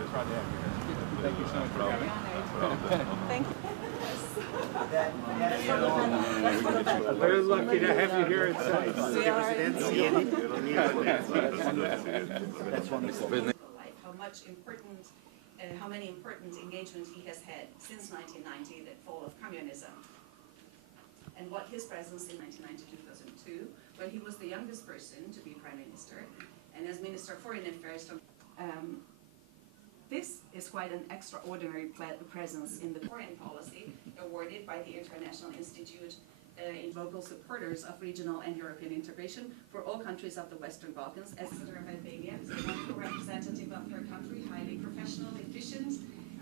Thank you so much for having me. Thank you. Very lucky to have you here at site. That's wonderful. How many important engagements he has had since 1990, the fall of communism, and what his presence in 1990-2002, when he was the youngest person to be prime minister, and as Minister of Foreign Affairs. This is quite an extraordinary presence in the foreign policy, awarded by the International Institute in vocal supporters of regional and European integration for all countries of the Western Balkans. As Ambassador of Albania, is a wonderful representative of her country, highly professional, efficient,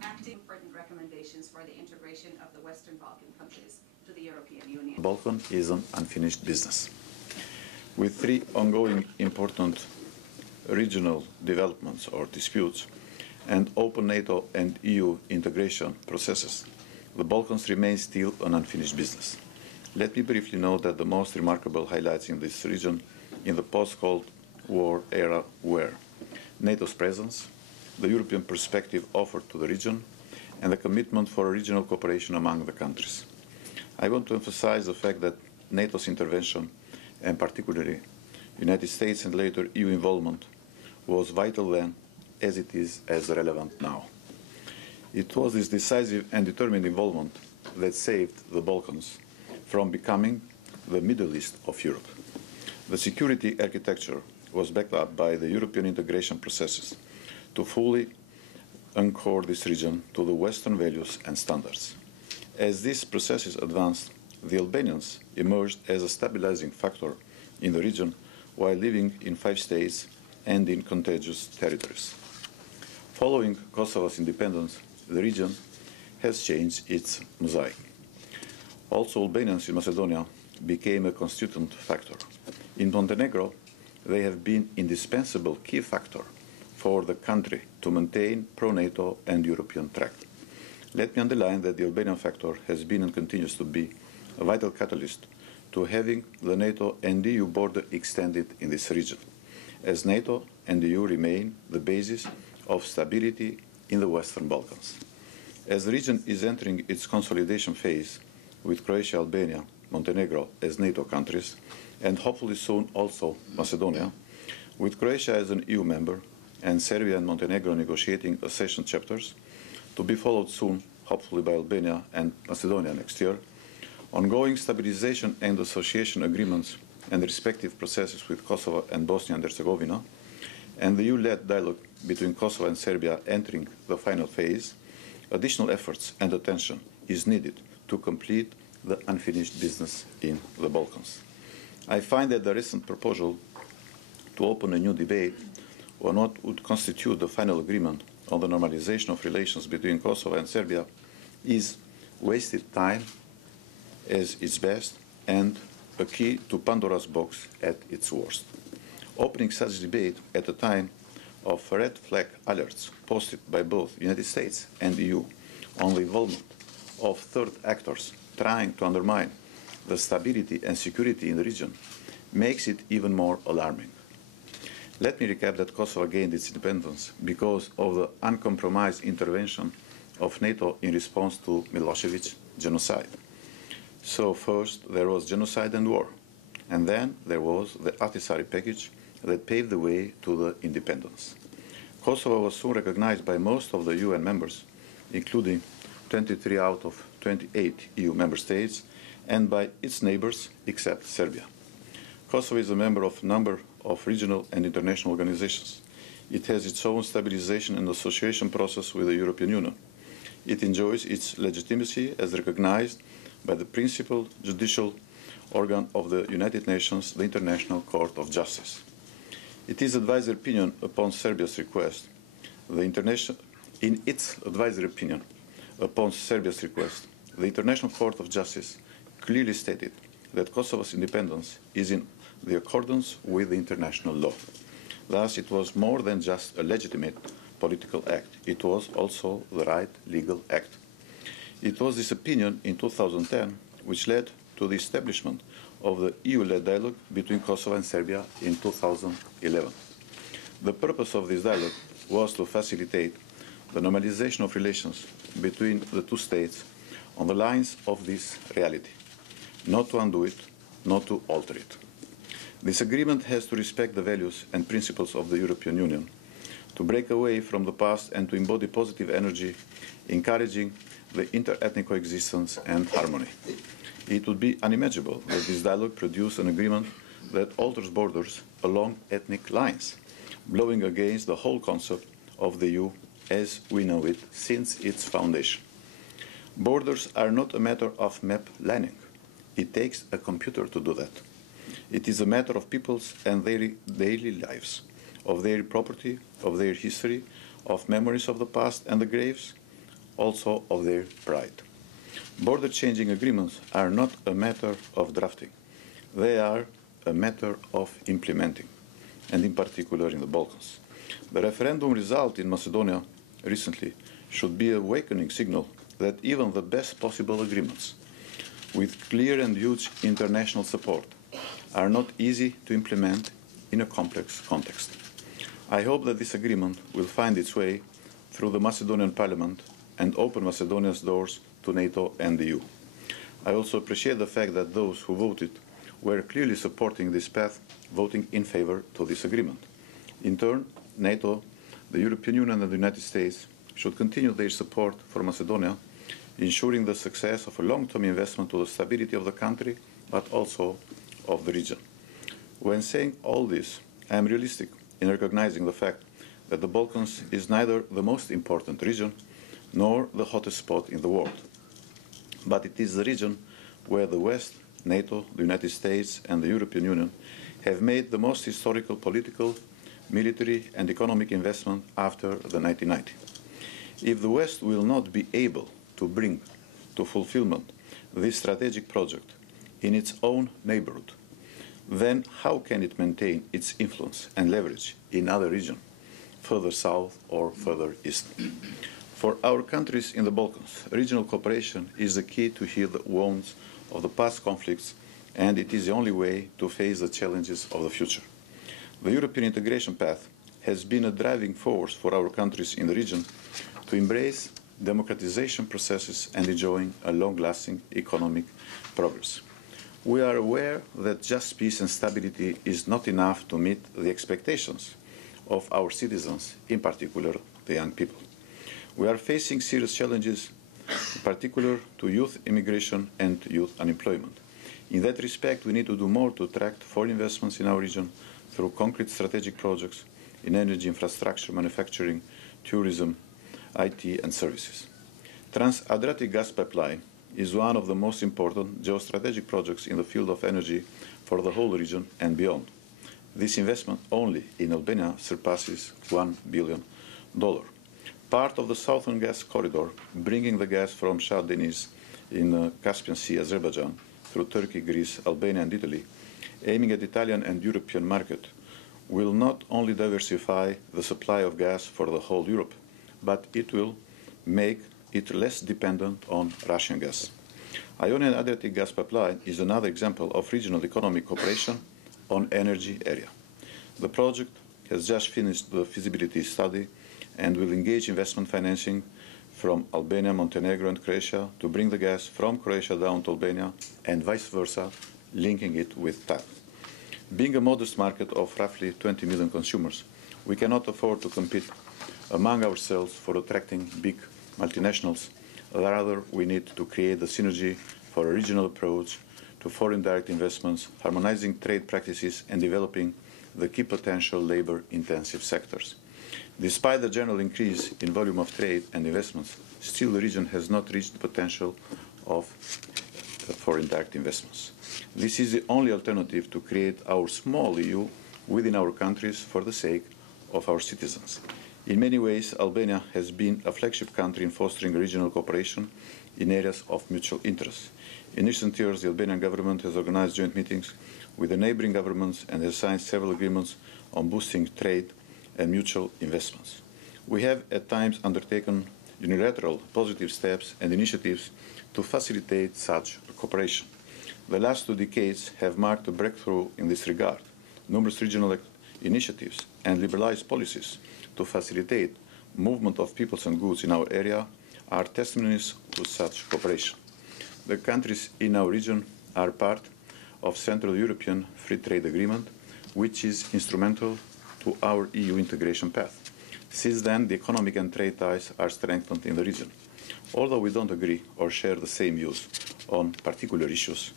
acting important recommendations for the integration of the Western Balkan countries to the European Union. Balkan is an unfinished business. With three ongoing important regional developments or disputes, and open NATO and EU integration processes, the Balkans remain still an unfinished business. Let me briefly note that the most remarkable highlights in this region in the post-Cold War era were NATO's presence, the European perspective offered to the region, and the commitment for regional cooperation among the countries. I want to emphasize the fact that NATO's intervention, and particularly United States and later EU involvement, was vital then, as it is as relevant now. It was this decisive and determined involvement that saved the Balkans from becoming the Middle East of Europe. The security architecture was backed up by the European integration processes to fully anchor this region to the Western values and standards. As these processes advanced, the Albanians emerged as a stabilizing factor in the region while living in 5 states and in contiguous territories. Following Kosovo's independence, the region has changed its mosaic. Also, Albanians in Macedonia became a constituent factor. In Montenegro, they have been indispensable key factor for the country to maintain pro-NATO and European track. Let me underline that the Albanian factor has been and continues to be a vital catalyst to having the NATO and EU border extended in this region, as NATO and the EU remain the basis of stability in the Western Balkans. As the region is entering its consolidation phase, with Croatia, Albania, Montenegro as NATO countries, and hopefully soon also Macedonia, with Croatia as an EU member, and Serbia and Montenegro negotiating accession chapters, to be followed soon, hopefully by Albania and Macedonia next year, ongoing stabilization and association agreements and respective processes with Kosovo and Bosnia and Herzegovina, and the EU-led dialogue between Kosovo and Serbia entering the final phase, additional efforts and attention is needed to complete the unfinished business in the Balkans. I find that the recent proposal to open a new debate on what would constitute the final agreement on the normalization of relations between Kosovo and Serbia is wasted time as its best and a key to Pandor's box at its worst. Opening such debate at a time of red flag alerts posted by both the United States and the EU on the involvement of third actors trying to undermine the stability and security in the region makes it even more alarming. Let me recap that Kosovo gained its independence because of the uncompromised intervention of NATO in response to Milosevic's genocide. So first there was genocide and war, and then there was the Ahtisaari package that paved the way to the independence. Kosovo was soon recognized by most of the UN members, including 23 out of 28 EU member states, and by its neighbors except Serbia. Kosovo is a member of a number of regional and international organizations. It has its own stabilization and association process with the European Union. It enjoys its legitimacy as recognized by the principal judicial organ of the United Nations, the International Court of Justice. It is advisory opinion upon Serbia's request. In its advisory opinion upon Serbia's request, the International Court of Justice clearly stated that Kosovo's independence is in the accordance with the international law. Thus, it was more than just a legitimate political act. It was also the right legal act. It was this opinion in 2010 which led to the establishment of the EU-led dialogue between Kosovo and Serbia in 2011. The purpose of this dialogue was to facilitate the normalization of relations between the two states on the lines of this reality, not to undo it, not to alter it. This agreement has to respect the values and principles of the European Union, to break away from the past and to embody positive energy, encouraging the inter-ethnic coexistence and harmony. It would be unimaginable that this dialogue produce an agreement that alters borders along ethnic lines, blowing against the whole concept of the EU as we know it since its foundation. Borders are not a matter of map lining. It takes a computer to do that. It is a matter of people's and their daily lives, of their property, of their history, of memories of the past and the graves, also of their pride. Border-changing agreements are not a matter of drafting. They are a matter of implementing, and in particular in the Balkans. The referendum result in Macedonia recently should be an awakening signal that even the best possible agreements, with clear and huge international support, are not easy to implement in a complex context. I hope that this agreement will find its way through the Macedonian Parliament and open Macedonia's doors to NATO and the EU. I also appreciate the fact that those who voted were clearly supporting this path, voting in favor to this agreement. In turn, NATO, the European Union and the United States should continue their support for Macedonia, ensuring the success of a long-term investment to the stability of the country, but also of the region. When saying all this, I am realistic in recognizing the fact that the Balkans is neither the most important region nor the hottest spot in the world. But it is the region where the West, NATO, the United States and the European Union have made the most historical political, military and economic investment after the 1990s. If the West will not be able to bring to fulfillment this strategic project in its own neighborhood, then how can it maintain its influence and leverage in other regions, further south or further east? For our countries in the Balkans, regional cooperation is the key to heal the wounds of the past conflicts, and it is the only way to face the challenges of the future. The European integration path has been a driving force for our countries in the region to embrace democratization processes and enjoying a long-lasting economic progress. We are aware that just peace and stability is not enough to meet the expectations of our citizens, in particular the young people. We are facing serious challenges, in particular to youth immigration and youth unemployment. In that respect, we need to do more to attract foreign investments in our region through concrete strategic projects in energy infrastructure, manufacturing, tourism, IT and services. Trans-Adriatic gas pipeline is one of the most important geostrategic projects in the field of energy for the whole region and beyond. This investment only in Albania surpasses $1 billion. Part of the Southern Gas Corridor, bringing the gas from Shah Deniz in Caspian Sea, Azerbaijan, through Turkey, Greece, Albania and Italy, aiming at Italian and European market, will not only diversify the supply of gas for the whole Europe, but it will make it less dependent on Russian gas. Ionian Adriatic gas pipeline is another example of regional economic cooperation on energy area. The project has just finished the feasibility study and will engage investment financing from Albania, Montenegro and Croatia to bring the gas from Croatia down to Albania and vice versa, linking it with TAP. Being a modest market of roughly 20 million consumers, we cannot afford to compete among ourselves for attracting big multinationals. Rather, we need to create the synergy for a regional approach to foreign direct investments, harmonizing trade practices and developing the key potential labor-intensive sectors. Despite the general increase in volume of trade and investments, still the region has not reached the potential of foreign direct investments. This is the only alternative to create our small EU within our countries for the sake of our citizens. In many ways, Albania has been a flagship country in fostering regional cooperation in areas of mutual interest. In recent years, the Albanian government has organized joint meetings with the neighboring governments and has signed several agreements on boosting trade and mutual investments. We have at times undertaken unilateral positive steps and initiatives to facilitate such cooperation. The last 2 decades have marked a breakthrough in this regard. Numerous regional initiatives and liberalized policies to facilitate movement of peoples and goods in our area are testimonies to such cooperation. The countries in our region are part of Central European Free Trade Agreement, which is instrumental to our EU integration path. Since then, the economic and trade ties are strengthened in the region. Although we don't agree or share the same views on particular issues,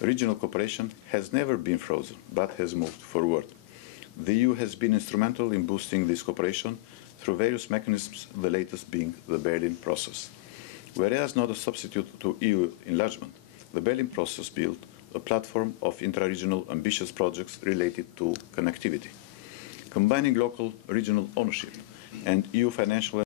regional cooperation has never been frozen, but has moved forward. The EU has been instrumental in boosting this cooperation through various mechanisms, the latest being the Berlin process. Whereas not a substitute to EU enlargement, the Berlin process built a platform of intra-regional ambitious projects related to connectivity. Combining local regional ownership and EU financial